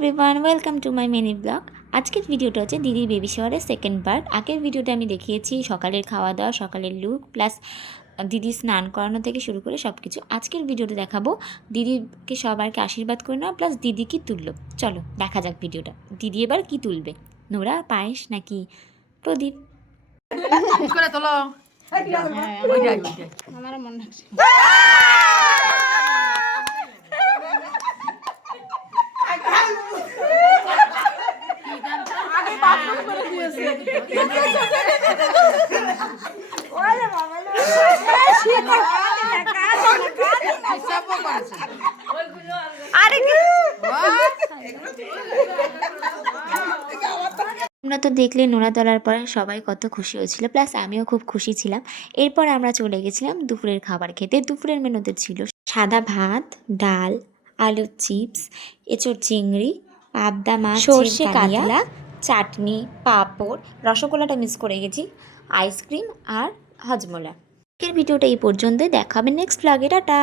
Everyone, welcome to my mini blog. আজকের ভিডিওটা হচ্ছে দিদির বেবি শাওয়ারের সেকেন্ড পার্ট। আগের ভিডিওটা আমি দেখিয়েছি সকালের খাওয়া দাওয়া, সকালের লুক, প্লাস দিদি স্নান করানো থেকে শুরু করে সব কিছু। আজকের ভিডিওটা দেখাবো দিদিকে সবাইকে আশীর্বাদ করে নেওয়া, প্লাস দিদি কি তুললো। চলো দেখা যাক ভিডিওটা। দিদি এবার কি তুলবে, নোরা, পায়েস নাকি প্রদীপ? আমার মনে হচ্ছে আমরা তো দেখলে নোনা তোলার পরে সবাই কত খুশি হয়েছিল, প্লাস আমিও খুব খুশি ছিলাম। এরপর আমরা চলে গেছিলাম দুপুরের খাবার খেতে। দুপুরের মেনুতে ছিল সাদা ভাত, ডাল, আলুর চিপস, এঁচোড় চিংড়ি, পাবদা মাছ, সর্ষে কাতলা, চাটনি, পাঁপড়, রসগোল্লাটা মিস করে গেছি, আইসক্রিম আর হজমোলা। আজকের ভিডিওটা এই পর্যন্তই, দেখা হবে নেক্সট ব্লগে। টাটা।